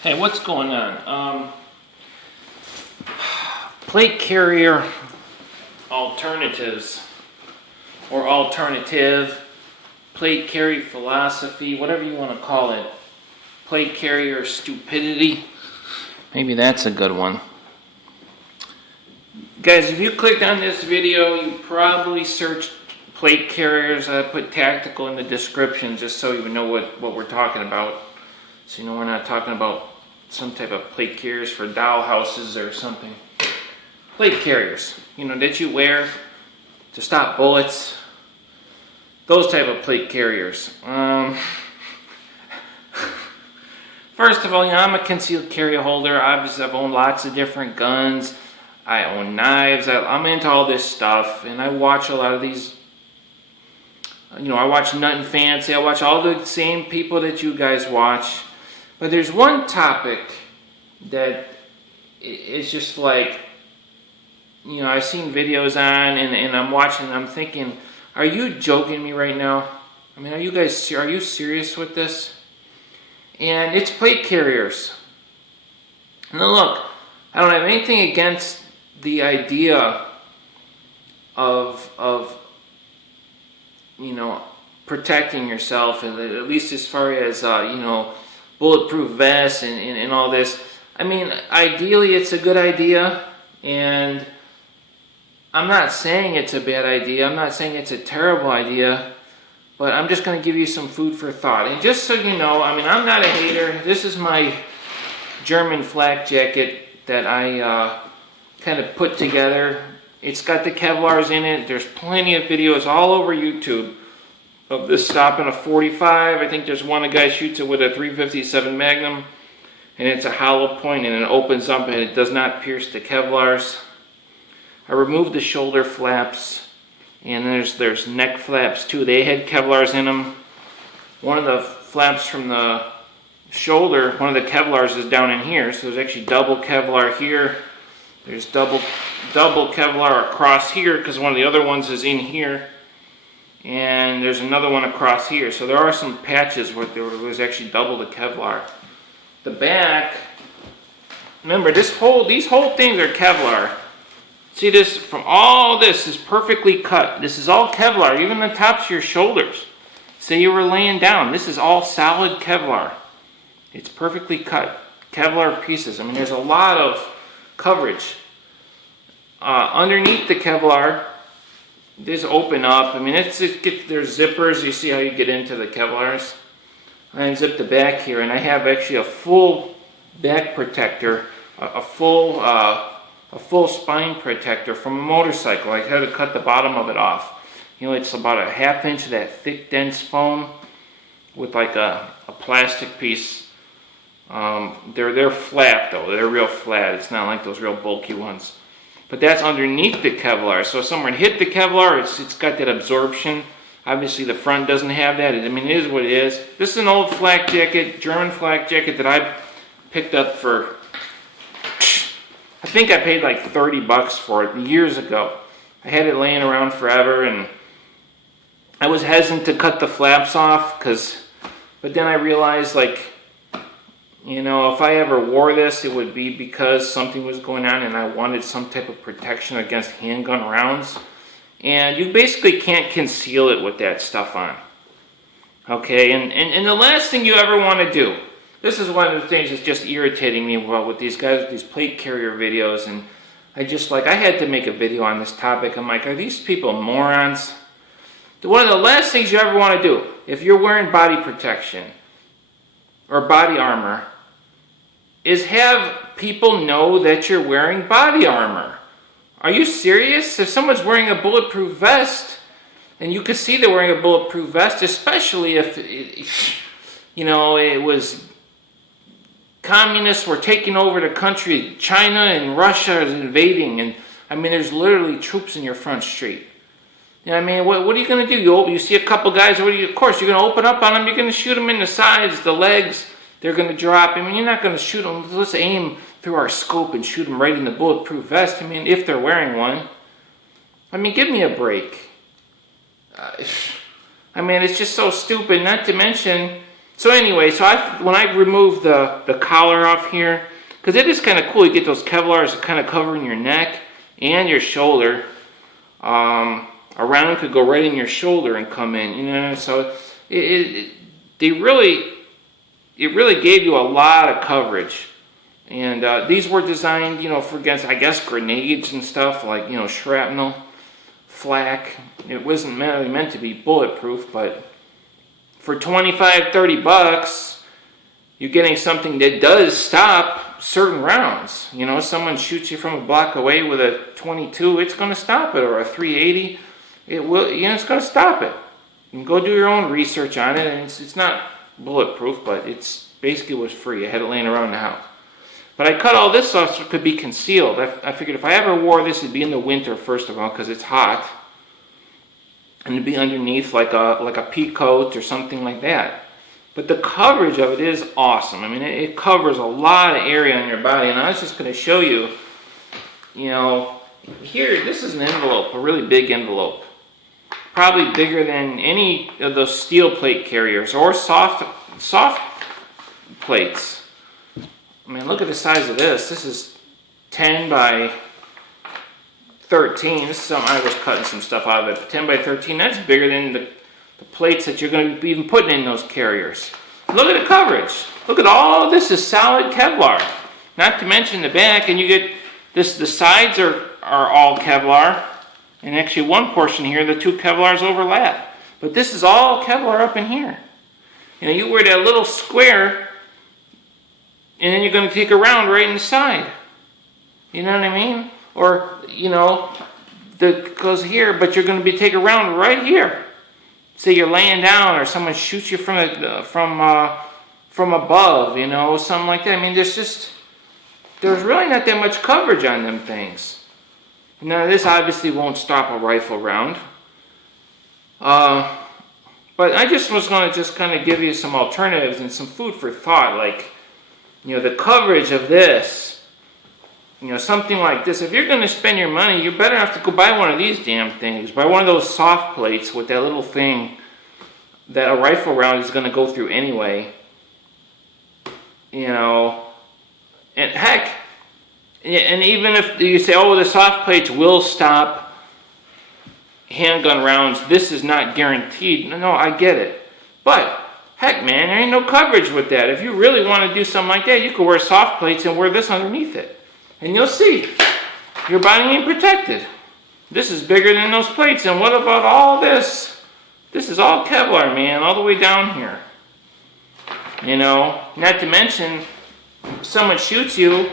Hey, what's going on? Plate carrier alternatives, or alternative, plate carrier philosophy, whatever you want to call it. Plate carrier stupidity. Maybe that's a good one. Guys, if you clicked on this video, you probably searched plate carriers. I put tactical in the description just so you know what we're talking about. So you know we're not talking about some type of plate carriers for doll houses or something. Plate carriers, you know, that you wear to stop bullets. Those type of plate carriers. First of all, you know, I'm a concealed carry holder. Obviously, I've owned lots of different guns. I own knives. I'm into all this stuff, and I watch a lot of these. You know, I watch Nuttin' Fancy. I watch all the same people that you guys watch. But there's one topic that is just like, you know, I've seen videos on, and I'm watching, and I'm thinking, are you joking me right now? I mean, are you serious with this? And it's plate carriers. Now look, I don't have anything against the idea of you know, protecting yourself, at least as far as, you know, bulletproof vests and all this. I mean, ideally it's a good idea, and I'm not saying it's a bad idea. I'm not saying it's a terrible idea, but I'm just going to give you some food for thought. And just so you know, I mean, I'm not a hater. This is my German flak jacket that I kind of put together. It's got the Kevlars in it. There's plenty of videos all over YouTube of this stopping a 45. I think there's one a guy shoots it with a 357 Magnum, and it's a hollow point, and it opens up and it does not pierce the Kevlars. I removed the shoulder flaps, and there's neck flaps too. They had Kevlars in them. One of the flaps from the shoulder, one of the Kevlars is down in here, so there's actually double Kevlar here. There's double Kevlar across here because one of the other ones is in here. And there's another one across here. So there are some patches where there was actually double the Kevlar. The back, remember these whole things are Kevlar. See this, from all this is perfectly cut. This is all Kevlar, even the tops of your shoulders. Say you were laying down, this is all solid Kevlar. It's perfectly cut, Kevlar pieces. I mean, there's a lot of coverage. Underneath the Kevlar, these open up. I mean, there's zippers. You see how you get into the Kevlars. I unzip the back here, and I have actually a full back protector, a full spine protector from a motorcycle. I had to cut the bottom of it off. You know, it's about a ½ inch of that thick, dense foam with like a plastic piece. They're flat though. They're real flat. It's not like those real bulky ones. But that's underneath the Kevlar. So if someone hit the Kevlar, it's got that absorption. Obviously the front doesn't have that. I mean, it is what it is. This is an old flak jacket, German flak jacket that I picked up for, I think I paid like 30 bucks for it years ago. I had it laying around forever, and I was hesitant to cut the flaps off, but then I realized, like, you know, if I ever wore this, it would be because something was going on and I wanted some type of protection against handgun rounds. And you basically can't conceal it with that stuff on. Okay, and the last thing you ever want to do, this is one of the things that's just irritating me with these guys with these plate carrier videos, and I had to make a video on this topic. I'm like, are these people morons? One of the last things you ever want to do, if you're wearing body protection or body armor, is have people know that you're wearing body armor. Are you serious? If someone's wearing a bulletproof vest, and you could see they're wearing a bulletproof vest, especially if, you know, it was communists were taking over the country, China and Russia is invading, and I mean, there's literally troops in your front street. You know what I mean? What are you going to do? You see a couple guys, of course, you're going to open up on them, you're going to shoot them in the sides, the legs, they're going to drop. I mean, you're not going to shoot them. Let's aim through our scope and shoot them right in the bulletproof vest. I mean, if they're wearing one. I mean, give me a break. I mean, it's just so stupid. Not to mention, so anyway, so when I remove the collar off here, because it is kind of cool. You get those Kevlars kind of covering your neck and your shoulder. A round could go right in your shoulder and come in, you know. So it really gave you a lot of coverage. And these were designed, you know, for against, I guess, grenades and stuff like, you know, shrapnel, flak. It wasn't really meant to be bulletproof, but for 25, 30 bucks, you're getting something that does stop certain rounds. You know, someone shoots you from a block away with a 22, it's going to stop it, or a 380, it will, you know, it's going to stop it. You can go do your own research on it, and it's not bulletproof, but it's basically was free. I had it laying around the house. But I cut all this off so it could be concealed. I figured if I ever wore this, it'd be in the winter, first of all, because it's hot. And it'd be underneath like a pea coat or something like that. But the coverage of it is awesome. I mean, it covers a lot of area on your body. And I was just going to show you, you know, here, this is an envelope, a really big envelope. Probably bigger than any of those steel plate carriers or soft plates. I mean, look at the size of this. This is 10 by 13. This is something I was cutting some stuff out of it. 10 by 13, that's bigger than the plates that you're going to be even putting in those carriers. Look at the coverage. Look at all this is solid Kevlar. Not to mention the back, and you get this. The sides are all Kevlar, and actually one portion here, the two Kevlars overlap. But this is all Kevlar up in here. You know, you wear that little square, and then you're going to take a round right in the side. You know what I mean? Or, you know, that goes here, but you're going to be take a round right here. Say you're laying down, or someone shoots you from above, you know, something like that. I mean, there's really not that much coverage on them things. Now, this obviously won't stop a rifle round. But I just was going to just kind of give you some alternatives and some food for thought, like, you know, the coverage of this, you know, something like this. If you're going to spend your money, you better have to go buy one of these damn things. Buy one of those soft plates with that little thing that a rifle round is going to go through anyway. You know, and heck, and even if you say, oh, the soft plates will stop handgun rounds, this is not guaranteed. No, I get it. But heck, man, there ain't no coverage with that. If you really want to do something like that, you could wear soft plates and wear this underneath it. And you'll see, your body ain't protected. This is bigger than those plates. And what about all this? This is all Kevlar, man, all the way down here. You know, not to mention, if someone shoots you,